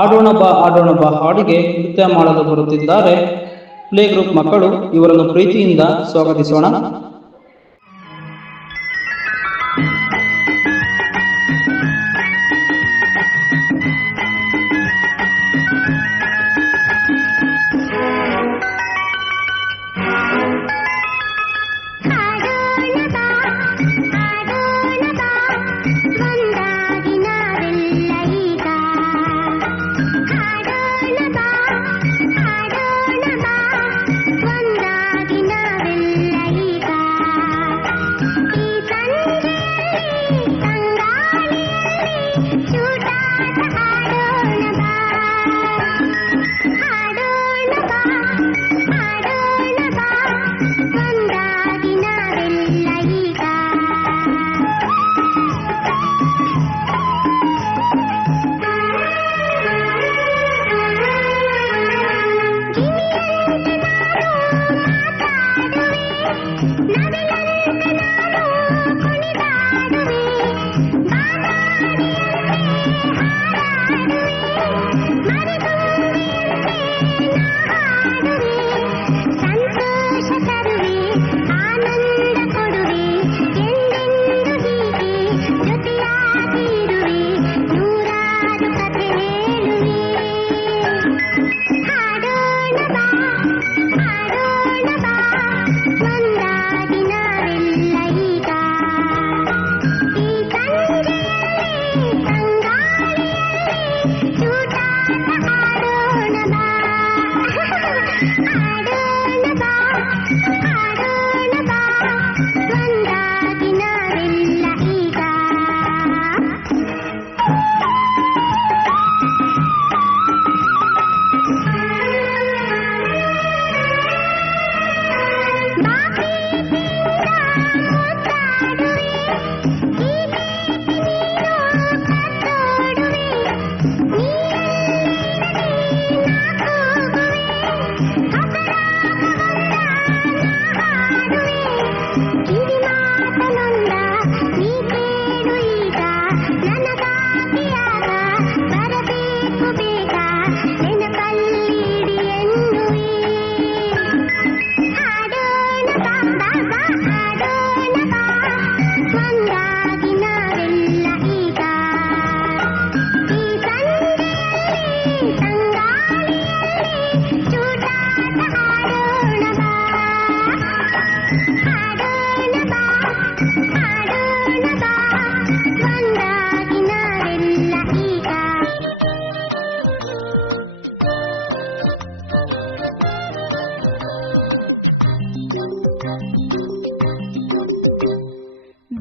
ಆಡೋಣ ಬಾ ಹಾಡಿಗೆ ನೃತ್ಯ ಮಾಡಲು ಬರುತ್ತಿದ್ದಾರೆ ಪ್ಲೇ ಗ್ರೂಪ್ ಮಕ್ಕಳು. ಇವರನ್ನು ಪ್ರೀತಿಯಿಂದ ಸ್ವಾಗತಿಸೋಣ.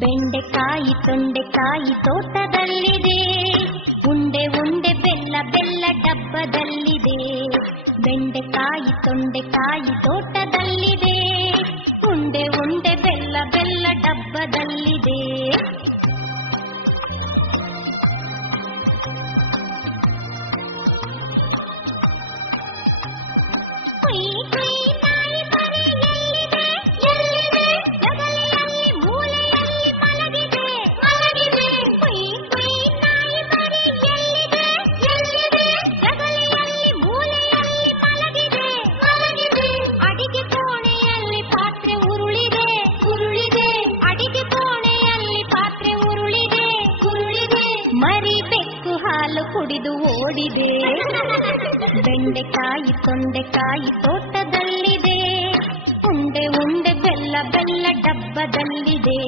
ಬೆಂಡೆಕಾಯಿ ತೊಂಡೆಕಾಯಿ ತೋಟದಲ್ಲಿದೆ, ಉಂಡೆ ಉಂಡೆ ಬೆಲ್ಲ ಬೆಲ್ಲ ಡಬ್ಬದಲ್ಲಿದೆ. ಬೆಂಡೆಕಾಯಿ ತೊಂಡೆಕಾಯಿ ತೋಟದಲ್ಲಿದೆ, ಉಂಡೆ ಉಂಡೆ ಬೆಲ್ಲ ಬೆಲ್ಲ ಡಬ್ಬದಲ್ಲಿದೆ. ಕುಡಿದು ಓಡಿದೆ. ಬೆಂಡೆಕಾಯಿ ತೊಂಡೆಕಾಯಿ ತೋಟದಲ್ಲಿದೆ, ಉಂಡೆ ಉಂಡೆ ಬೆಲ್ಲ ಬೆಲ್ಲ ಡಬ್ಬದಲ್ಲಿದೆ.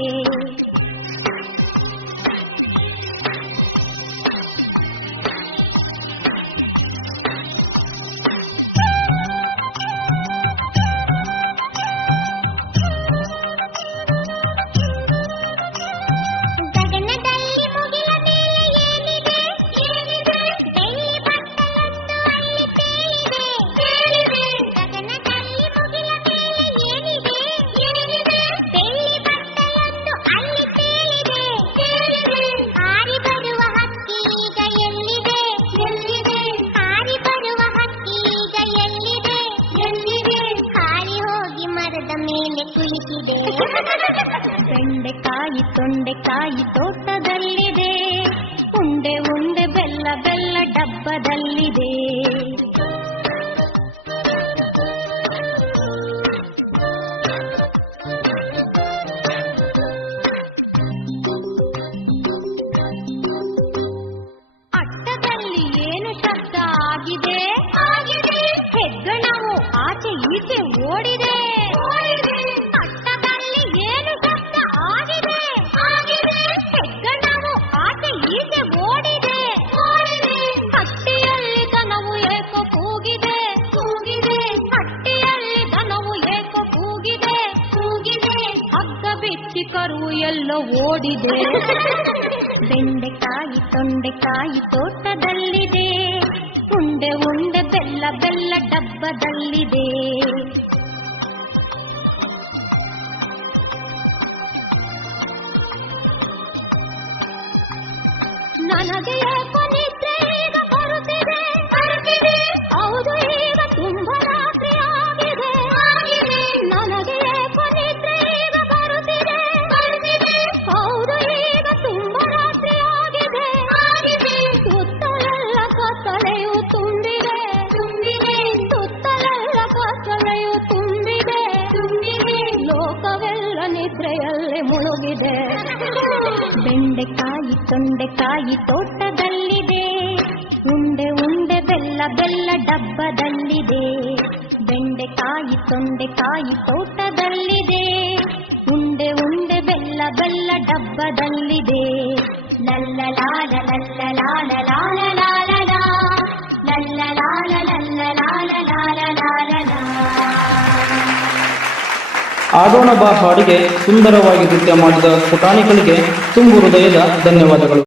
ಬೆಂಡೆಕಾಯಿ ತೊಂಡೆಕಾಯಿ ತೋಟದಲ್ಲಿದೆ, ಉಂಡೆ ಉಂಡೆ ಬೆಲ್ಲ ಬೆಲ್ಲ ಡಬ್ಬ ಡಬ್ಬದಲ್ಲಿದೆ. ಅಟ್ಟದಲ್ಲಿ ಏನು ಶಬ್ದ ಆಗಿದೆ? ಹೆಗ್ಗಣವು ಆಚೆ ಈಚೆ ಓಡಿದೆ. ಅಟ್ಟದಲ್ಲಿ ಏನು ಶಬ್ದ ಆಗಿದೆ? ಹೆಗ್ಗಣವು ಆಚೆ ಈಚೆ ಓಡಿದೆ. ಹಟ್ಟಿಯಲ್ಲಿ ದನವು ಏಕೋ ಕೂಗಿದೆ. ಹಟ್ಟಿಯಲ್ಲಿ ದನವು ಏಕೋ ಕೂಗಿದೆ. ಹಗ್ಗ ಬಿಚ್ಚಿ ಕರು ಎಲ್ಲೋ ಓಡಿದೆ. ಬೆಂಡೆಕಾಯಿ ತೊಂಡೆಕಾಯಿ ತೋಟದಲ್ಲಿದೆ. ಉಂಡೆ ಉಂಡೆ ಬೆಲ್ಲ ಬೆಲ್ಲ ಡಬ್ಬದಲ್ಲಿದೆ. ನನಗೆ ಏಕೋ ನಿದ್ರೆ ಈಗ ಬರುತ್ತಿದೆ. ಹೌದು, ಈಗ ತುಂಬ ರಾತ್ರಿ ಆಗಿದೆ. ನನಗೆ ಏಕೋ ನಿದ್ರೆ ಈಗ ಬರುತ್ತಿದೆ. ಹೌದು, ಈಗ ತುಂಬ ರಾತ್ರಿ ಆಗಿದೆ. ಸುತ್ತಲೆಲ್ಲ ಕತ್ತಲೆಯು ತುಂಬಿದೆ. ಸುತ್ತಲೆಲ್ಲ ಕತ್ತಲೆಯು ತುಂಬಿದೆ. ಲೋಕವೆಲ್ಲ ನಿದ್ರೆಯಲ್ಲೇ ಮುಳುಗಿದೆ. ಬೆಂಡೆಕಾಯಿ ತೊಂಡೆಕಾಯಿ ತೋಟದಲ್ಲಿದೆ. ಉಂಡೆ ಉಂಡೆ ಬೆಲ್ಲ ಬೆಲ್ಲ ಡಬ್ಬದಲ್ಲಿದೆ. ಬೆಂಡೆಕಾಯಿ ತೊಂಡೆಕಾಯಿ ತೋಟದಲ್ಲಿದೆ. ಉಂಡೆ ಉಂಡೆ ಬೆಲ್ಲ ಬೆಲ್ಲ ಡಬ್ಬದಲ್ಲಿದೆ. ಲಲ್ಲಲಾಲ ಲಲ್ಲಲಾಲ ಲಾಲ ಲಾಲ ಲಾ. ಲಲ್ಲಲಾಲ ಲಲ್ಲಲಾಲ ಲಾಲ ಲಾಲ ಲಾ. ಆಡೋಣ ಬಾ ಹಾಡಿಗೆ ಸುಂದರವಾಗಿ ನೃತ್ಯ ಮಾಡಿದ ಪುಟಾಣಿಗಳಿಗೆ ತುಂಬು ಹೃದಯದ ಧನ್ಯವಾದಗಳು.